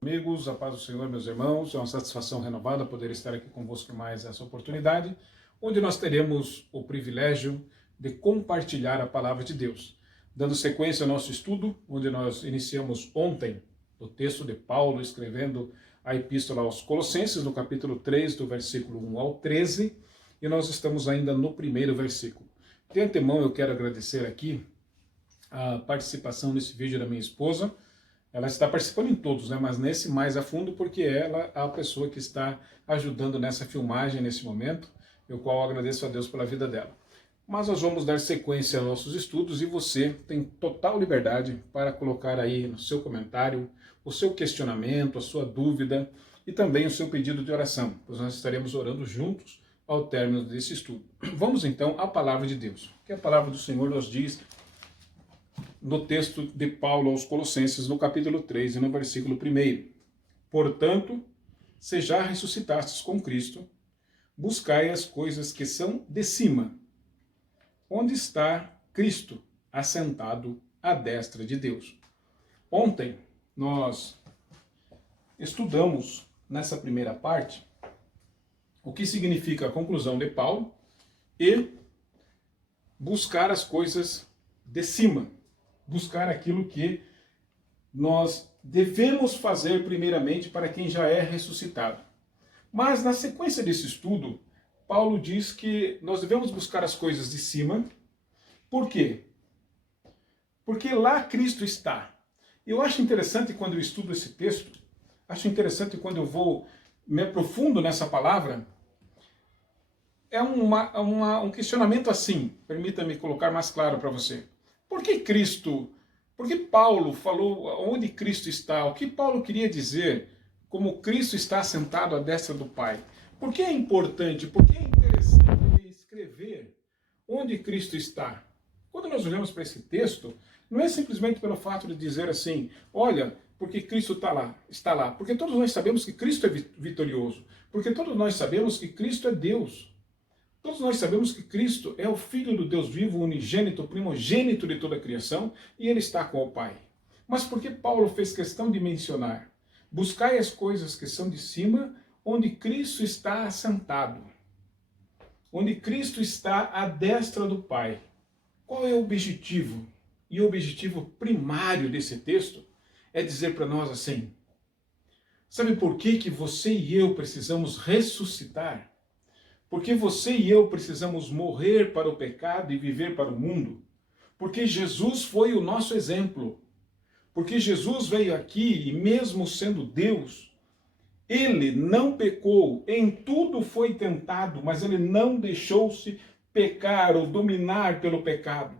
Amigos, a paz do Senhor, meus irmãos, é uma satisfação renovada poder estar aqui convosco em mais essa oportunidade, onde nós teremos o privilégio de compartilhar a palavra de Deus. Dando sequência ao nosso estudo, onde nós iniciamos ontem o texto de Paulo escrevendo a epístola aos Colossenses, no capítulo 3, do versículo 1 ao 13, e nós estamos ainda no primeiro versículo. De antemão, eu quero agradecer aqui a participação nesse vídeo da minha esposa. Ela está participando em todos, né? Mas nesse mais a fundo, porque ela é a pessoa que está ajudando nessa filmagem nesse momento, eu qual agradeço a Deus pela vida dela. Mas nós vamos dar sequência aos nossos estudos e você tem total liberdade para colocar aí no seu comentário o seu questionamento, a sua dúvida e também o seu pedido de oração, pois nós estaremos orando juntos ao término desse estudo. Vamos então à palavra de Deus, que a palavra do Senhor nos diz no texto de Paulo aos Colossenses, no capítulo 3 e no versículo 1. Portanto, se já ressuscitastes com Cristo, buscai as coisas que são de cima, onde está Cristo assentado à destra de Deus. Ontem nós estudamos nessa primeira parte o que significa a conclusão de Paulo e buscar as coisas de cima. Buscar aquilo que nós devemos fazer primeiramente para quem já é ressuscitado. Mas na sequência desse estudo, Paulo diz que nós devemos buscar as coisas de cima. Por quê? Porque lá Cristo está. Eu acho interessante quando eu estudo esse texto, acho interessante quando eu me aprofundo nessa palavra, é um questionamento assim, permita-me colocar mais claro para você. Por que Paulo falou onde Cristo está? O que Paulo queria dizer como Cristo está sentado à destra do Pai? Por que é importante, por que é interessante ele escrever onde Cristo está? Quando nós olhamos para esse texto, não é simplesmente pelo fato de dizer assim, olha, porque Cristo está lá. Porque todos nós sabemos que Cristo é vitorioso. Porque todos nós sabemos que Cristo é Deus. Todos nós sabemos que Cristo é o Filho do Deus vivo, unigênito, primogênito de toda a criação, e Ele está com o Pai. Mas por que Paulo fez questão de mencionar? Buscai as coisas que são de cima, onde Cristo está assentado. Onde Cristo está à destra do Pai. Qual é o objetivo? E o objetivo primário desse texto é dizer para nós assim, sabe por que você e eu precisamos ressuscitar? Porque você e eu precisamos morrer para o pecado e viver para o mundo. Porque Jesus foi o nosso exemplo. Porque Jesus veio aqui e mesmo sendo Deus, Ele não pecou, em tudo foi tentado, mas Ele não deixou-se pecar ou dominar pelo pecado.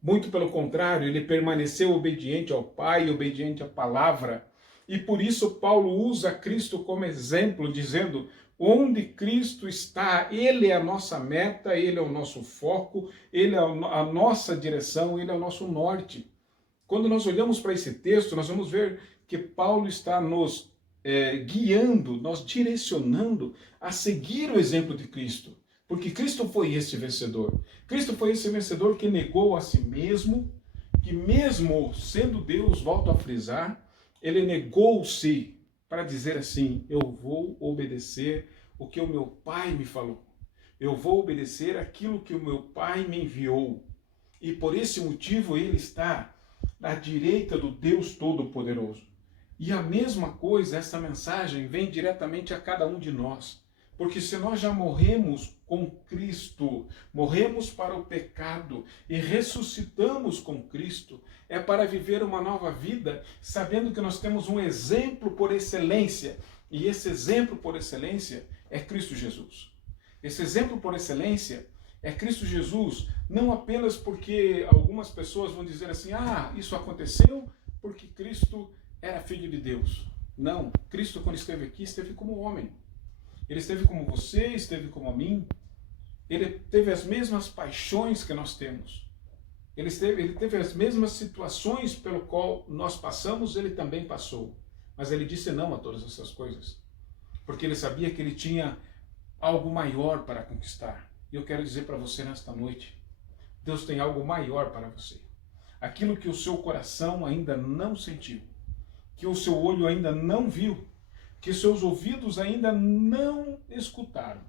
Muito pelo contrário, Ele permaneceu obediente ao Pai, obediente à palavra. E por isso Paulo usa Cristo como exemplo, dizendo, onde Cristo está, Ele é a nossa meta, Ele é o nosso foco, Ele é a nossa direção, Ele é o nosso norte. Quando nós olhamos para esse texto, nós vamos ver que Paulo está nos guiando, nos direcionando a seguir o exemplo de Cristo. Porque Cristo foi esse vencedor. Cristo foi esse vencedor que negou a si mesmo, que mesmo sendo Deus, volto a frisar, Ele negou-se para dizer assim, eu vou obedecer o que o meu Pai me falou. Eu vou obedecer aquilo que o meu Pai me enviou. E por esse motivo Ele está à direita do Deus Todo-Poderoso. E a mesma coisa, essa mensagem vem diretamente a cada um de nós. Porque se nós já morremos com Cristo, morremos para o pecado e ressuscitamos com Cristo, é para viver uma nova vida, sabendo que nós temos um exemplo por excelência. E esse exemplo por excelência é Cristo Jesus. Esse exemplo por excelência é Cristo Jesus, não apenas porque algumas pessoas vão dizer assim, isso aconteceu porque Cristo era filho de Deus. Não, Cristo quando esteve aqui, esteve como homem. Ele esteve como você, esteve como a mim. Ele teve as mesmas paixões que nós temos. Ele teve as mesmas situações pelo qual nós passamos, ele também passou. Mas ele disse não a todas essas coisas. porque ele sabia que ele tinha algo maior para conquistar. E eu quero dizer para você nesta noite, Deus tem algo maior para você. Aquilo que o seu coração ainda não sentiu, que o seu olho ainda não viu, que seus ouvidos ainda não escutaram,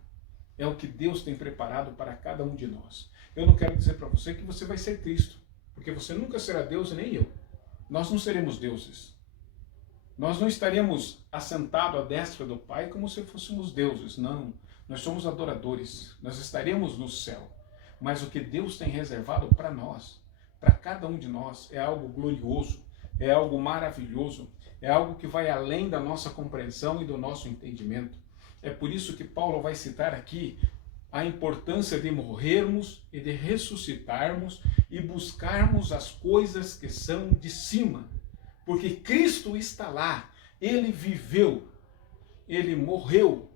é o que Deus tem preparado para cada um de nós. Eu não quero dizer para você que você vai ser Cristo, porque você nunca será Deus, nem eu. Nós não seremos deuses. Nós não estaremos assentados à destra do Pai como se fôssemos deuses. Não, nós somos adoradores. Nós estaremos no céu. Mas o que Deus tem reservado para nós, para cada um de nós, é algo glorioso, é algo maravilhoso, é algo que vai além da nossa compreensão e do nosso entendimento. É por isso que Paulo vai citar aqui a importância de morrermos e de ressuscitarmos e buscarmos as coisas que são de cima. Porque Cristo está lá, Ele viveu, Ele morreu,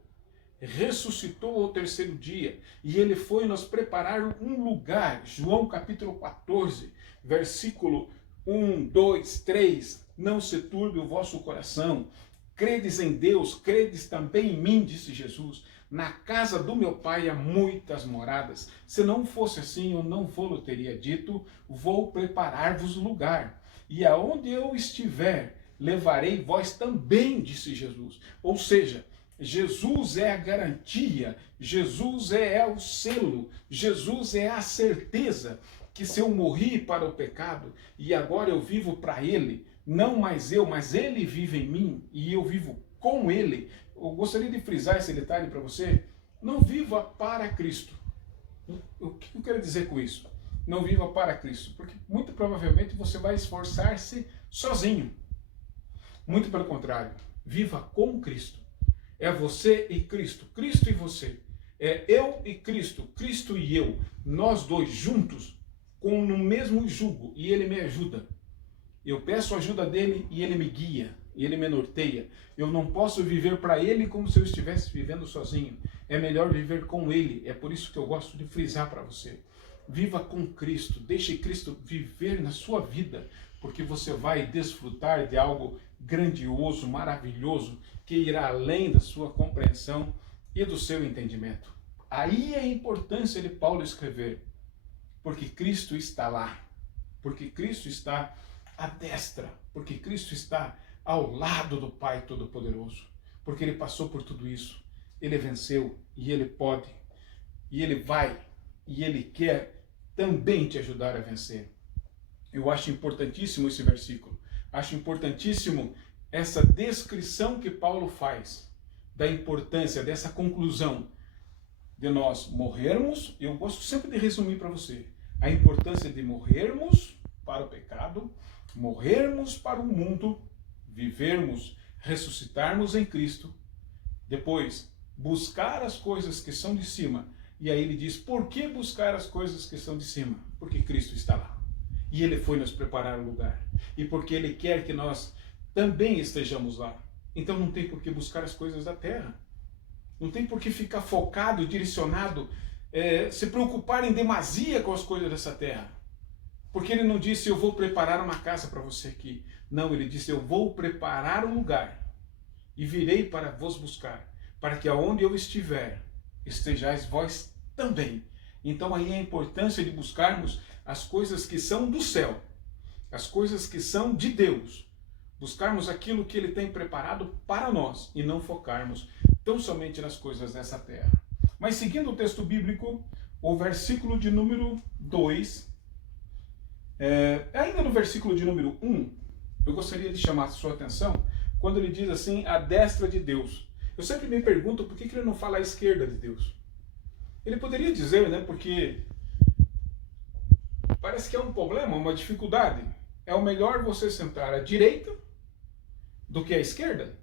ressuscitou ao terceiro dia e Ele foi nos preparar um lugar. João capítulo 14, versículo 1, 2, 3. Não se turbe o vosso coração. Credes em Deus, credes também em mim, disse Jesus. Na casa do meu Pai há muitas moradas. Se não fosse assim, eu não vou-lo teria dito, vou preparar-vos lugar. E aonde eu estiver, levarei vós também, disse Jesus. Ou seja, Jesus é a garantia, Jesus é o selo, Jesus é a certeza que se eu morri para o pecado e agora eu vivo para Ele, não mais eu, mas Ele vive em mim e eu vivo com Ele. Eu gostaria de frisar esse detalhe para você. Não viva para Cristo. O que eu quero dizer com isso? Não viva para Cristo, porque muito provavelmente você vai esforçar-se sozinho. Muito pelo contrário, viva com Cristo. É você e Cristo, Cristo e você. É eu e Cristo, Cristo e eu. Nós dois juntos, no mesmo jugo, e Ele me ajuda. Eu peço a ajuda dEle e Ele me guia, e Ele me norteia. Eu não posso viver para Ele como se eu estivesse vivendo sozinho. É melhor viver com Ele. É por isso que eu gosto de frisar para você. Viva com Cristo, deixe Cristo viver na sua vida, porque você vai desfrutar de algo grandioso, maravilhoso, que irá além da sua compreensão e do seu entendimento. Aí é a importância de Paulo escrever, porque Cristo está lá, porque Cristo está à destra, porque Cristo está ao lado do Pai Todo-Poderoso, porque Ele passou por tudo isso, Ele venceu e Ele pode, e Ele vai, e Ele quer também te ajudar a vencer. Eu acho importantíssimo esse versículo. Acho importantíssimo essa descrição que Paulo faz da importância dessa conclusão de nós morrermos. Eu gosto sempre de resumir para você a importância de morrermos para o pecado, morrermos para o mundo, vivermos, ressuscitarmos em Cristo, depois buscar as coisas que são de cima. E aí ele diz, por que buscar as coisas que são de cima? Porque Cristo está lá. E Ele foi nos preparar o lugar. E porque Ele quer que nós também estejamos lá. Então não tem por que buscar as coisas da terra. Não tem por que ficar focado, direcionado, se preocupar em demasia com as coisas dessa terra. Porque Ele não disse, eu vou preparar uma casa para você aqui. Não, Ele disse, eu vou preparar um lugar. E virei para vos buscar. Para que aonde eu estiver, estejais vós também. Então aí a importância de buscarmos as coisas que são do céu, as coisas que são de Deus, buscarmos aquilo que Ele tem preparado para nós e não focarmos tão somente nas coisas dessa terra. Mas seguindo o texto bíblico, o versículo de número 2, ainda no versículo de número 1, eu gostaria de chamar a sua atenção quando ele diz assim, a destra de Deus. Eu sempre me pergunto por que ele não fala à esquerda de Deus. Ele poderia dizer, né, porque parece que é um problema, uma dificuldade. É o melhor você sentar à direita do que à esquerda.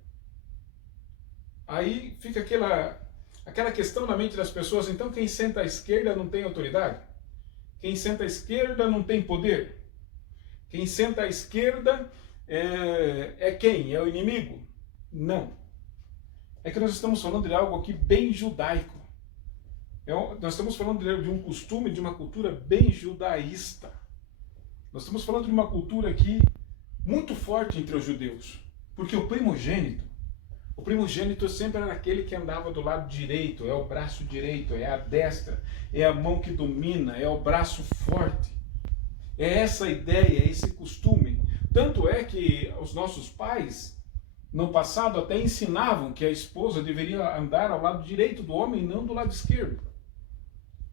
Aí fica aquela questão na mente das pessoas, então quem senta à esquerda não tem autoridade? Quem senta à esquerda não tem poder? Quem senta à esquerda é quem? É o inimigo? Não. É que nós estamos falando de algo aqui bem judaico. Nós estamos falando de um costume, de uma cultura bem judaísta. Nós estamos falando de uma cultura aqui muito forte entre os judeus. Porque o primogênito, O primogênito sempre era aquele que andava do lado direito, é o braço direito, é a destra, é a mão que domina, é o braço forte. É essa ideia, é esse costume. Tanto é que os nossos pais, no passado, até ensinavam que a esposa deveria andar ao lado direito do homem e não do lado esquerdo.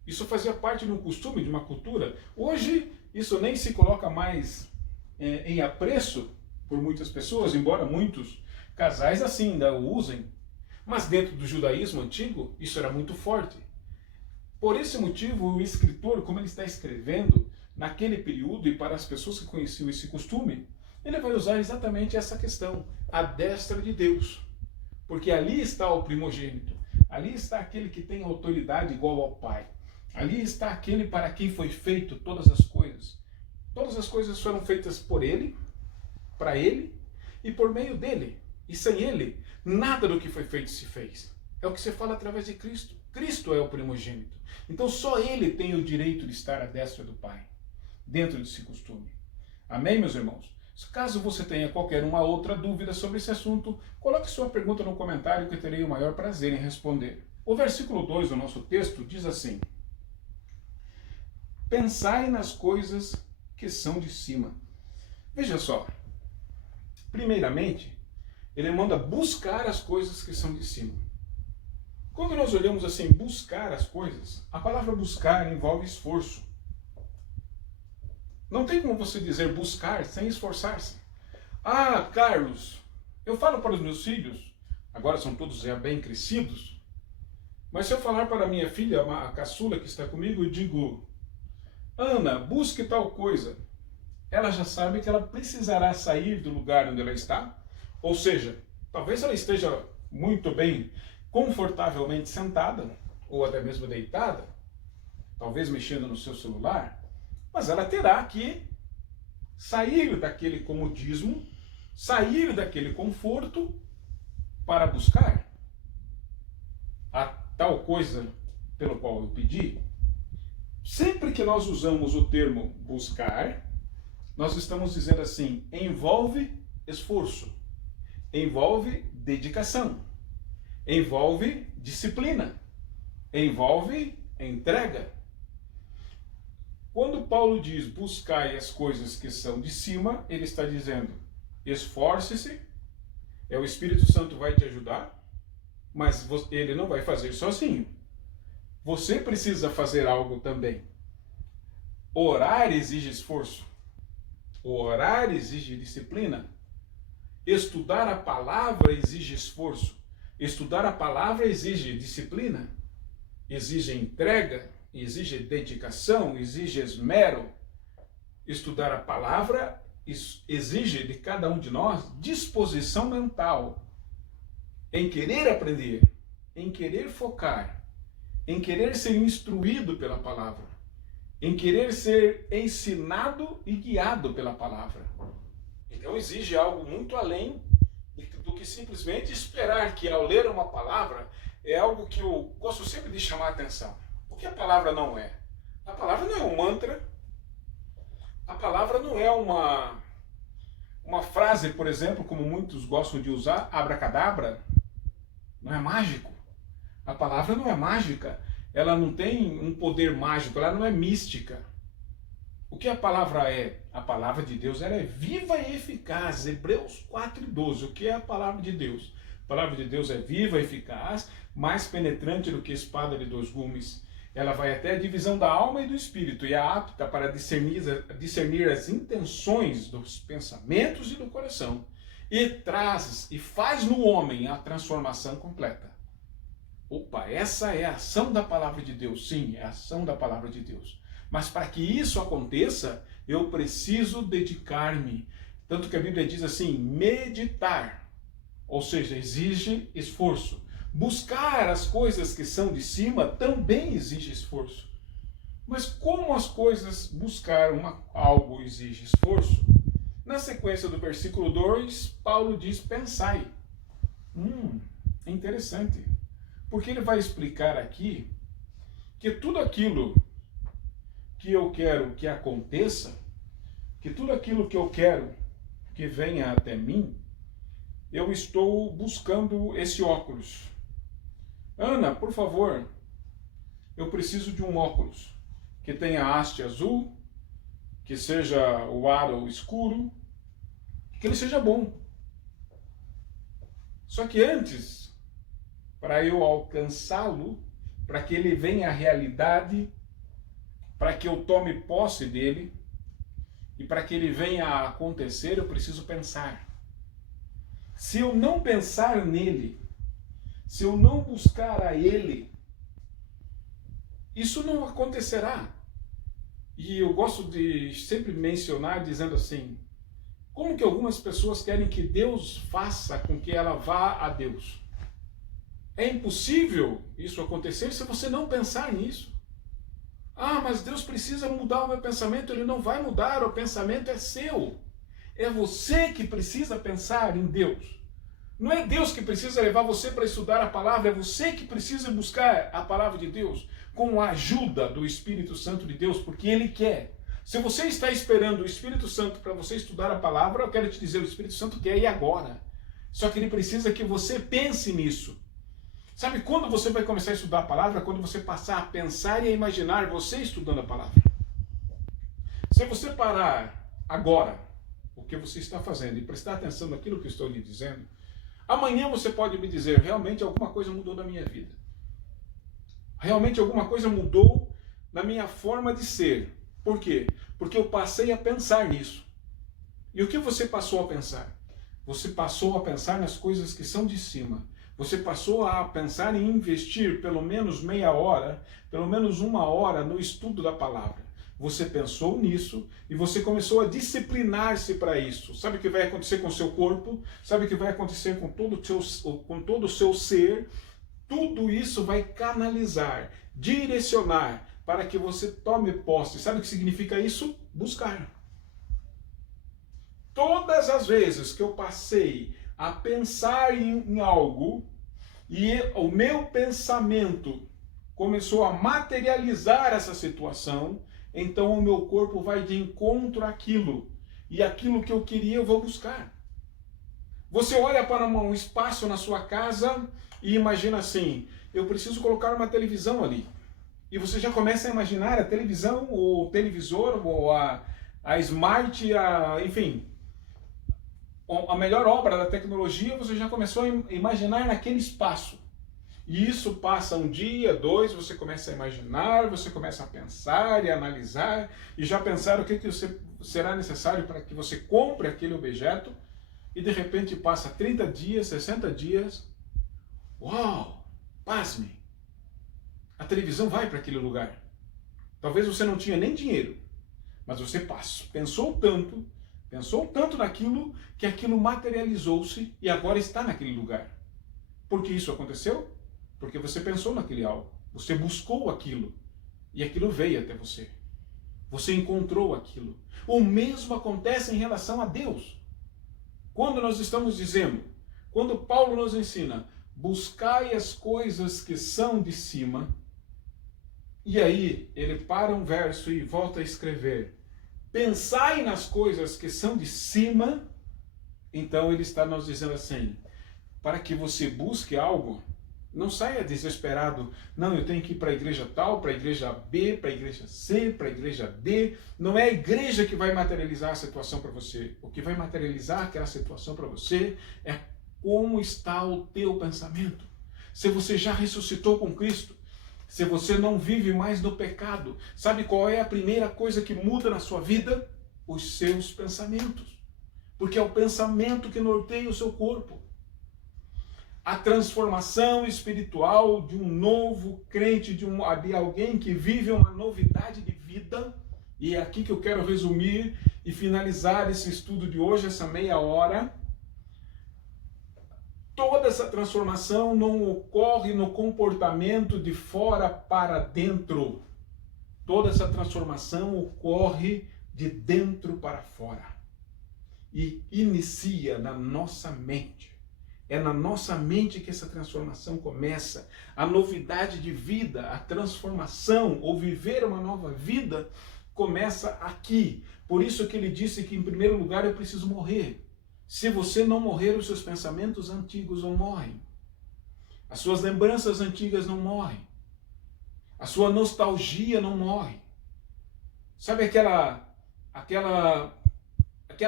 Isso fazia parte de um costume, de uma cultura. Hoje, isso nem se coloca mais em apreço por muitas pessoas, embora muitos casais assim ainda o usem. Mas dentro do judaísmo antigo, isso era muito forte. Por esse motivo, o escritor, como ele está escrevendo naquele período e para as pessoas que conheciam esse costume, ele vai usar exatamente essa questão, a destra de Deus. Porque ali está o primogênito, ali está aquele que tem autoridade igual ao Pai. Ali está aquele para quem foi feito todas as coisas. Todas as coisas foram feitas por Ele, para Ele e por meio dEle. E sem Ele, nada do que foi feito se fez. É o que se fala através de Cristo. Cristo é o primogênito. Então só Ele tem o direito de estar à destra do Pai, dentro desse costume. Amém, meus irmãos? Caso você tenha qualquer uma outra dúvida sobre esse assunto, coloque sua pergunta no comentário que eu terei o maior prazer em responder. O versículo 2 do nosso texto diz assim: pensai nas coisas que são de cima. Veja só, primeiramente, ele manda buscar as coisas que são de cima. Quando nós olhamos assim, buscar as coisas, a palavra buscar envolve esforço. Não tem como você dizer buscar sem esforçar-se. Ah, Carlos, eu falo para os meus filhos, agora são todos já bem crescidos, mas se eu falar para a minha filha, a caçula que está comigo, eu digo: Ana, busque tal coisa. Ela já sabe que ela precisará sair do lugar onde ela está. Ou seja, talvez ela esteja muito bem, confortavelmente sentada, ou até mesmo deitada, talvez mexendo no seu celular, mas ela terá que sair daquele comodismo, sair daquele conforto para buscar a tal coisa pelo qual eu pedi. Sempre que nós usamos o termo buscar, nós estamos dizendo assim, envolve esforço, envolve dedicação, envolve disciplina, envolve entrega. Quando Paulo diz buscai as coisas que são de cima, ele está dizendo esforce-se, o Espírito Santo vai te ajudar, mas ele não vai fazer sozinho. Você precisa fazer algo também. Orar exige esforço. Orar exige disciplina. Estudar a palavra exige esforço. Estudar a palavra exige disciplina. Exige entrega, exige dedicação, exige esmero. Estudar a palavra exige de cada um de nós disposição mental em querer aprender, em querer focar, em querer ser instruído pela palavra, em querer ser ensinado e guiado pela palavra. Então exige algo muito além do que simplesmente esperar que ao ler uma palavra é algo que eu gosto sempre de chamar a atenção. O que a palavra não é? A palavra não é um mantra, a palavra não é uma frase, por exemplo, como muitos gostam de usar, abracadabra, não é mágico. A palavra não é mágica, ela não tem um poder mágico, ela não é mística. O que a palavra é? A palavra de Deus ela é viva e eficaz. Hebreus 4:12. O que é a palavra de Deus? A palavra de Deus é viva e eficaz, mais penetrante do que espada de dois gumes. Ela vai até a divisão da alma e do espírito e é apta para discernir as intenções dos pensamentos e do coração. E traz e faz no homem a transformação completa. Opa, essa é a ação da palavra de Deus. Sim, é a ação da palavra de Deus. Mas para que isso aconteça, eu preciso dedicar-me. Tanto que a Bíblia diz assim, meditar. Ou seja, exige esforço. Buscar as coisas que são de cima também exige esforço. Mas como as coisas buscar algo exige esforço? Na sequência do versículo 2, Paulo diz, pensai. É interessante. Porque ele vai explicar aqui que tudo aquilo que eu quero que aconteça, que tudo aquilo que eu quero que venha até mim, eu estou buscando esse óculos. Ana, por favor, eu preciso de um óculos que tenha haste azul, que seja o aro escuro, que ele seja bom. Só que antes, para eu alcançá-lo, para que ele venha à realidade, para que eu tome posse dele e para que ele venha a acontecer, eu preciso pensar. Se eu não pensar nele, se eu não buscar a ele, isso não acontecerá. E eu gosto de sempre mencionar dizendo assim, como que algumas pessoas querem que Deus faça com que ela vá a Deus? É impossível isso acontecer se você não pensar nisso. Ah, mas Deus precisa mudar o meu pensamento. Ele não vai mudar, o pensamento é seu. É você que precisa pensar em Deus. Não é Deus que precisa levar você para estudar a palavra, é você que precisa buscar a palavra de Deus com a ajuda do Espírito Santo de Deus, porque Ele quer. Se você está esperando o Espírito Santo para você estudar a palavra, eu quero te dizer, o Espírito Santo quer ir agora. Só que Ele precisa que você pense nisso. Sabe quando você vai começar a estudar a palavra? Quando você passar a pensar e a imaginar você estudando a palavra. Se você parar agora o que você está fazendo e prestar atenção naquilo que eu estou lhe dizendo, amanhã você pode me dizer, realmente alguma coisa mudou na minha vida. Realmente alguma coisa mudou na minha forma de ser. Por quê? Porque eu passei a pensar nisso. E o que você passou a pensar? Você passou a pensar nas coisas que são de cima. Você passou a pensar em investir pelo menos meia hora, pelo menos uma hora no estudo da palavra. Você pensou nisso e você começou a disciplinar-se para isso. Sabe o que vai acontecer com o seu corpo? Sabe o que vai acontecer com todo o seu ser? Tudo isso vai canalizar, direcionar para que você tome posse. Sabe o que significa isso? Buscar. Todas as vezes que eu passei a pensar em algo e o meu pensamento começou a materializar essa situação, então o meu corpo vai de encontro àquilo. E aquilo que eu queria eu vou buscar. Você olha para um espaço na sua casa e imagina assim, eu preciso colocar uma televisão ali. E você já começa a imaginar a televisão, ou o televisor, ou a smart, enfim, a melhor obra da tecnologia, você já começou a imaginar naquele espaço. E isso passa um dia, dois, você começa a imaginar, você começa a pensar e analisar, e já pensar o que será necessário para que você compre aquele objeto, e de repente passa 30 dias, 60 dias, uau, pasme, a televisão vai para aquele lugar. Talvez você não tinha nem dinheiro, mas você pensou tanto naquilo, que aquilo materializou-se e agora está naquele lugar. Por que isso aconteceu? Porque você pensou naquele algo, você buscou aquilo, e aquilo veio até você. Você encontrou aquilo. O mesmo acontece em relação a Deus. Quando nós estamos dizendo, quando Paulo nos ensina, buscai as coisas que são de cima, e aí ele para um verso e volta a escrever, pensai nas coisas que são de cima, então ele está nos dizendo assim, para que você busque algo, não saia desesperado, não, eu tenho que ir para a igreja tal, para a igreja B, para a igreja C, para a igreja D. Não é a igreja que vai materializar a situação para você. O que vai materializar aquela situação para você é como está o teu pensamento. Se você já ressuscitou com Cristo, se você não vive mais no pecado, sabe qual é a primeira coisa que muda na sua vida? Os seus pensamentos. Porque é o pensamento que norteia o seu corpo. A transformação espiritual de um novo crente, de alguém que vive uma novidade de vida, e é aqui que eu quero resumir e finalizar esse estudo de hoje, essa meia hora. Toda essa transformação não ocorre no comportamento de fora para dentro. Toda essa transformação ocorre de dentro para fora. E inicia na nossa mente. É na nossa mente que essa transformação começa. A novidade de vida, a transformação, ou viver uma nova vida, começa aqui. Por isso que ele disse que em primeiro lugar eu preciso morrer. Se você não morrer, os seus pensamentos antigos não morrem. As suas lembranças antigas não morrem. A sua nostalgia não morre. Sabe aquela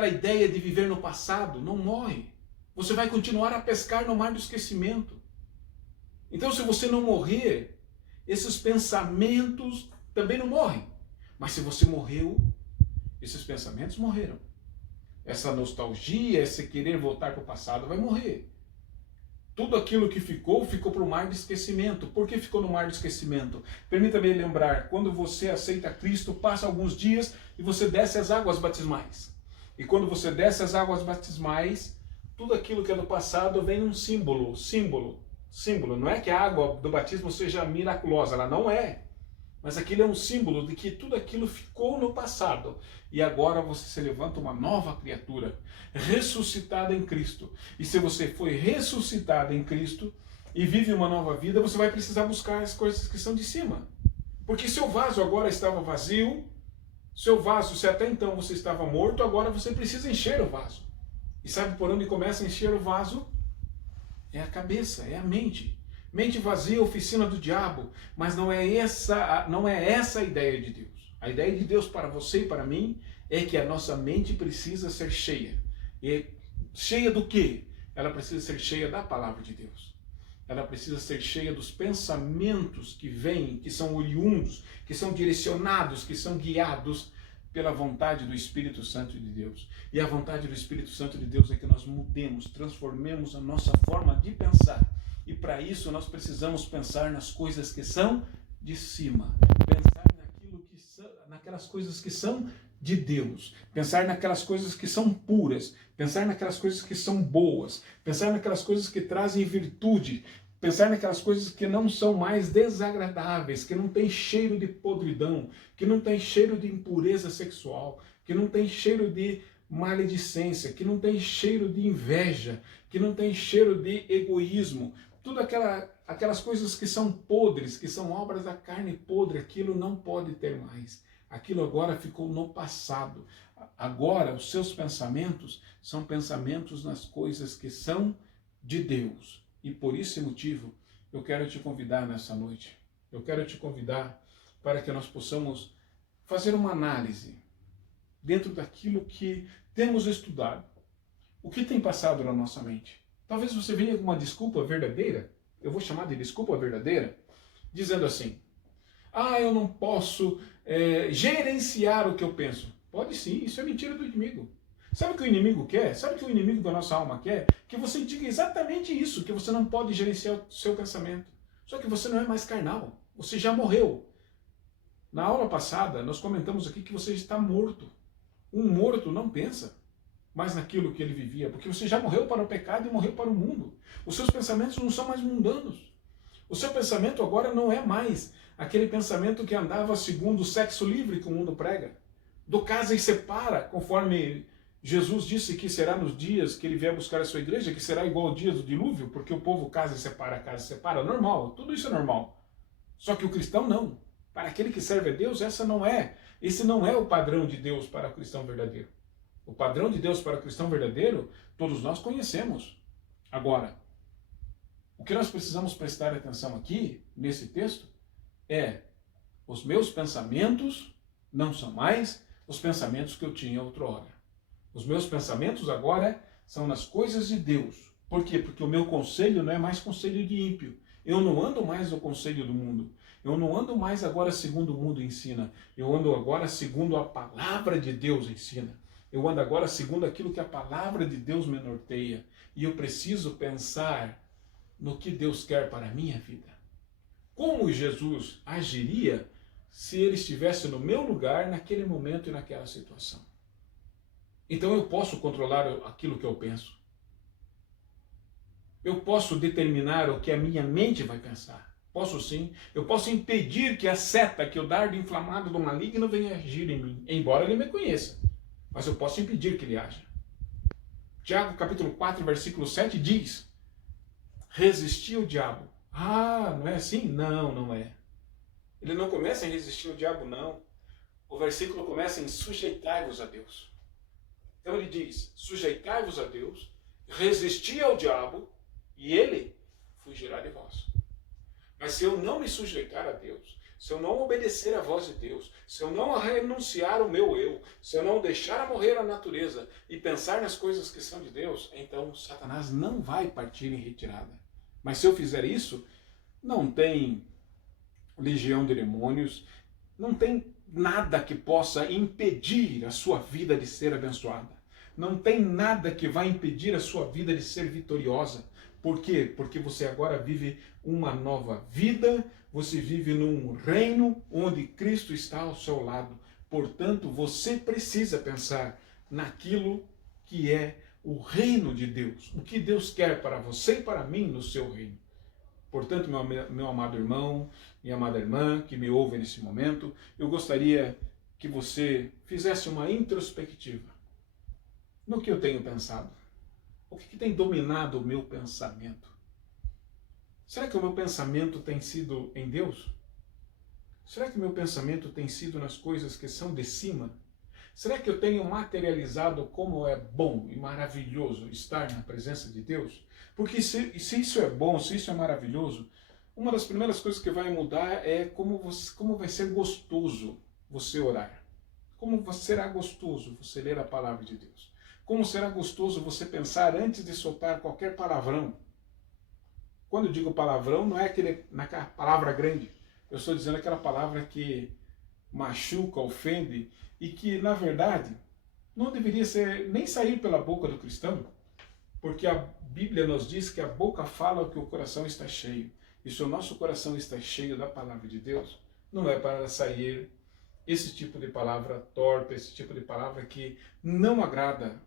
ideia de viver no passado? Não morre. Você vai continuar a pescar no mar do esquecimento. Então, se você não morrer, esses pensamentos também não morrem. Mas se você morreu, esses pensamentos morreram. Essa nostalgia, esse querer voltar para o passado vai morrer. Tudo aquilo que ficou para o mar do esquecimento. Por que ficou no mar do esquecimento? Permita-me lembrar, quando você aceita Cristo, passa alguns dias e você desce as águas batismais. E quando você desce as águas batismais, tudo aquilo que é do passado vem um símbolo. Não é que a água do batismo seja miraculosa, ela não é. Mas aquilo é um símbolo de que tudo aquilo ficou no passado. E agora você se levanta uma nova criatura, ressuscitada em Cristo. E se você foi ressuscitado em Cristo e vive uma nova vida, você vai precisar buscar as coisas que são de cima. Porque seu vaso agora estava vazio, seu vaso, se até então você estava morto, agora você precisa encher o vaso. E sabe por onde começa a encher o vaso? É a cabeça, é a mente. Mente vazia, oficina do diabo. Mas não é essa a ideia de Deus. A ideia de Deus para você e para mim é que a nossa mente precisa ser cheia. E cheia do quê? Ela precisa ser cheia da palavra de Deus. Ela precisa ser cheia dos pensamentos que vêm, que são oriundos, que são direcionados, que são guiados pela vontade do Espírito Santo de Deus. E a vontade do Espírito Santo de Deus é que nós mudemos, transformemos a nossa forma de pensar. E para isso nós precisamos pensar nas coisas que são de cima. Pensar naquelas coisas que são de Deus. Pensar naquelas coisas que são puras. Pensar naquelas coisas que são boas. Pensar naquelas coisas que trazem virtude. Pensar naquelas coisas que não são mais desagradáveis, que não tem cheiro de podridão, que não tem cheiro de impureza sexual, que não tem cheiro de maledicência, que não tem cheiro de inveja, que não tem cheiro de egoísmo. Tudo aquelas coisas que são podres, que são obras da carne podre, aquilo não pode ter mais. Aquilo agora ficou no passado. Agora os seus pensamentos são pensamentos nas coisas que são de Deus. E por esse motivo, eu quero te convidar nessa noite. Eu quero te convidar para que nós possamos fazer uma análise dentro daquilo que temos estudado. O que tem passado na nossa mente? Talvez você venha com uma desculpa verdadeira, eu vou chamar de desculpa verdadeira, dizendo assim, eu não posso gerenciar o que eu penso. Pode sim, isso é mentira do inimigo. Sabe o que o inimigo quer? Sabe o que o inimigo da nossa alma quer? Que você diga exatamente isso, que você não pode gerenciar o seu pensamento. Só que você não é mais carnal, você já morreu. Na aula passada, nós comentamos aqui que você está morto. Um morto não pensa mais naquilo que ele vivia, porque você já morreu para o pecado e morreu para o mundo. Os seus pensamentos não são mais mundanos. O seu pensamento agora não é mais aquele pensamento que andava segundo o sexo livre que o mundo prega. Do casa e separa, conforme Jesus disse que será nos dias que ele vier buscar a sua igreja, que será igual ao dia do dilúvio, porque o povo casa e separa, normal, tudo isso é normal. Só que o cristão não. Para aquele que serve a Deus, esse não é o padrão de Deus para o cristão verdadeiro. O padrão de Deus para o cristão verdadeiro, todos nós conhecemos. Agora, o que nós precisamos prestar atenção aqui, nesse texto, é os meus pensamentos não são mais os pensamentos que eu tinha outrora. Os meus pensamentos agora são nas coisas de Deus. Por quê? Porque o meu conselho não é mais conselho de ímpio. Eu não ando mais no conselho do mundo. Eu não ando mais agora segundo o mundo ensina. Eu ando agora segundo a palavra de Deus ensina. Eu ando agora segundo aquilo que a palavra de Deus me norteia. E eu preciso pensar no que Deus quer para a minha vida. Como Jesus agiria se ele estivesse no meu lugar naquele momento e naquela situação? Então eu posso controlar aquilo que eu penso. Eu posso determinar o que a minha mente vai pensar. Posso sim. Eu posso impedir que a seta, que o dardo inflamado do maligno venha agir em mim, embora ele me conheça. Mas eu posso impedir que ele haja. Tiago capítulo 4, versículo 7 diz, resistir o diabo. Não é assim? Não, não é. Ele não começa em resistir o diabo, não. O versículo começa em sujeitai-vos a Deus. Então ele diz, sujeitai-vos a Deus, resisti ao diabo, e ele fugirá de vós. Mas se eu não me sujeitar a Deus, se eu não obedecer à voz de Deus, se eu não renunciar o meu eu, se eu não deixar morrer a natureza e pensar nas coisas que são de Deus, então Satanás não vai partir em retirada. Mas se eu fizer isso, não tem legião de demônios, não tem nada que possa impedir a sua vida de ser abençoada. Não tem nada que vai impedir a sua vida de ser vitoriosa. Por quê? Porque você agora vive uma nova vida, você vive num reino onde Cristo está ao seu lado. Portanto, você precisa pensar naquilo que é o reino de Deus. O que Deus quer para você e para mim no seu reino. Portanto, meu amado irmão, minha amada irmã que me ouve nesse momento, eu gostaria que você fizesse uma introspectiva no que eu tenho pensado. O que tem dominado o meu pensamento? Será que o meu pensamento tem sido em Deus? Será que o meu pensamento tem sido nas coisas que são de cima? Será que eu tenho materializado como é bom e maravilhoso estar na presença de Deus? Porque se isso é bom, se isso é maravilhoso, uma das primeiras coisas que vai mudar é como vai ser gostoso você orar. Como será gostoso você ler a palavra de Deus. Como será gostoso você pensar antes de soltar qualquer palavrão. Quando eu digo palavrão, não é naquela palavra grande. Eu estou dizendo aquela palavra que machuca, ofende e que, na verdade, não deveria nem sair pela boca do cristão, porque a Bíblia nos diz que a boca fala o que o coração está cheio. E se o nosso coração está cheio da palavra de Deus, não é para sair esse tipo de palavra torta, esse tipo de palavra que não agrada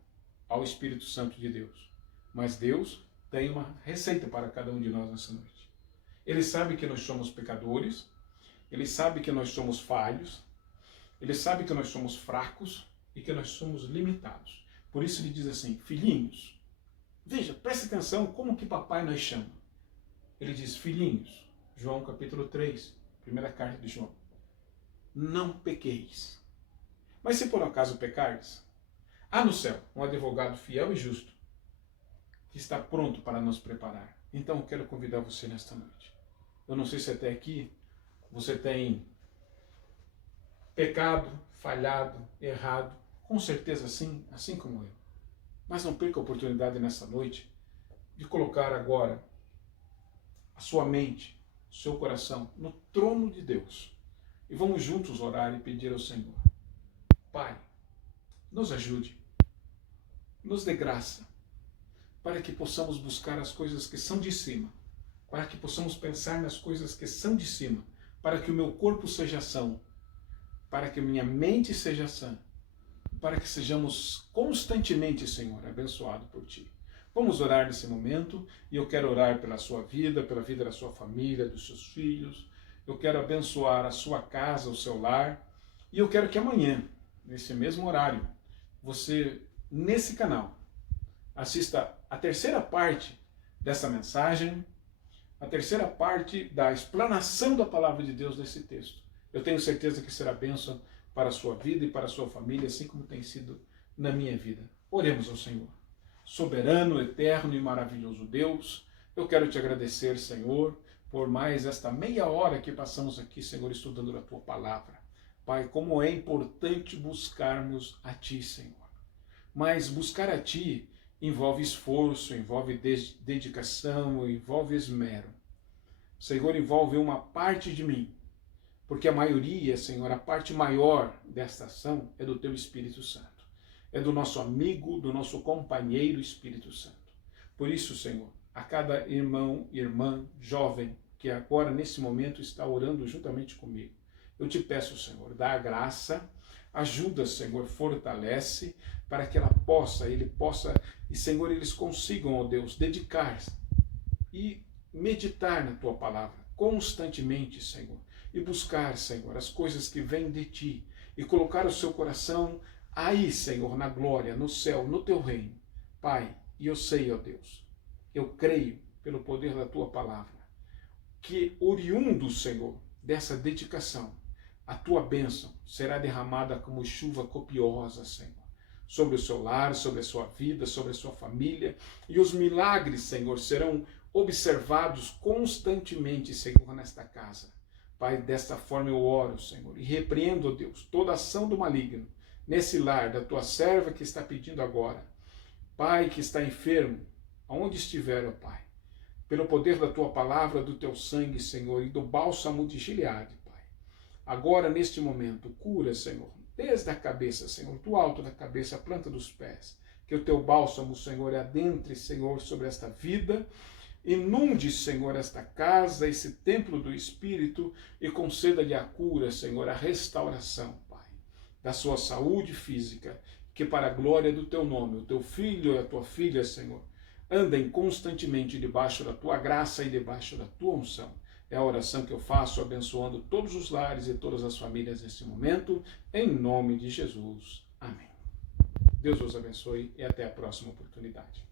ao Espírito Santo de Deus. Mas Deus tem uma receita para cada um de nós nessa noite. Ele sabe que nós somos pecadores, Ele sabe que nós somos falhos, Ele sabe que nós somos fracos e que nós somos limitados. Por isso ele diz assim, filhinhos, veja, preste atenção como que papai nos chama. Ele diz, filhinhos, João capítulo 3, primeira carta de João, não pequeis. Mas se por acaso pecardes, há no céu um advogado fiel e justo que está pronto para nos preparar. Então eu quero convidar você nesta noite. Eu não sei se até aqui você tem pecado, falhado, errado. Com certeza sim, assim como eu. Mas não perca a oportunidade nessa noite de colocar agora a sua mente, o seu coração no trono de Deus. E vamos juntos orar e pedir ao Senhor. Pai, nos ajude, nos dê graça, para que possamos buscar as coisas que são de cima, para que possamos pensar nas coisas que são de cima, para que o meu corpo seja são, para que minha mente seja sã, para que sejamos constantemente, Senhor, abençoados por Ti. Vamos orar nesse momento, e eu quero orar pela sua vida, pela vida da sua família, dos seus filhos. Eu quero abençoar a sua casa, o seu lar, e eu quero que amanhã, nesse mesmo horário, você, nesse canal, assista a terceira parte dessa mensagem, a terceira parte da explanação da palavra de Deus nesse texto. Eu tenho certeza que será bênção para a sua vida e para a sua família, assim como tem sido na minha vida. Oremos ao Senhor. Soberano, eterno e maravilhoso Deus, eu quero te agradecer, Senhor, por mais esta meia hora que passamos aqui, Senhor, estudando a Tua palavra. Pai, como é importante buscarmos a Ti, Senhor. Mas buscar a Ti envolve esforço, envolve dedicação, envolve esmero. Senhor, envolve uma parte de mim, porque a maioria, Senhor, a parte maior desta ação é do Teu Espírito Santo. É do nosso amigo, do nosso companheiro Espírito Santo. Por isso, Senhor, a cada irmão e irmã jovem que agora, nesse momento, está orando juntamente comigo, eu te peço, Senhor, dá a graça, ajuda, Senhor, fortalece, para que ele possa, e, Senhor, eles consigam, ó Deus, dedicar-se e meditar na Tua palavra constantemente, Senhor, e buscar, Senhor, as coisas que vêm de Ti, e colocar o seu coração aí, Senhor, na glória, no céu, no Teu reino. Pai, e eu sei, ó Deus, eu creio pelo poder da Tua palavra, que oriundo, Senhor, dessa dedicação, a Tua bênção será derramada como chuva copiosa, Senhor, sobre o seu lar, sobre a sua vida, sobre a sua família. E os milagres, Senhor, serão observados constantemente, Senhor, nesta casa. Pai, desta forma eu oro, Senhor, e repreendo, ó Deus, toda ação do maligno nesse lar da tua serva que está pedindo agora. Pai, que está enfermo, aonde estiver, ó Pai, pelo poder da tua palavra, do teu sangue, Senhor, e do bálsamo de Gileade, Pai. Agora, neste momento, cura, Senhor, desde a cabeça, Senhor, do alto da cabeça, a planta dos pés. Que o teu bálsamo, Senhor, adentre, Senhor, sobre esta vida. Inunde, Senhor, esta casa, esse templo do Espírito e conceda-lhe a cura, Senhor, a restauração, Pai, da sua saúde física, que para a glória do teu nome, o teu filho e a tua filha, Senhor, andem constantemente debaixo da tua graça e debaixo da tua unção. É a oração que eu faço, abençoando todos os lares e todas as famílias neste momento, em nome de Jesus. Amém. Deus os abençoe e até a próxima oportunidade.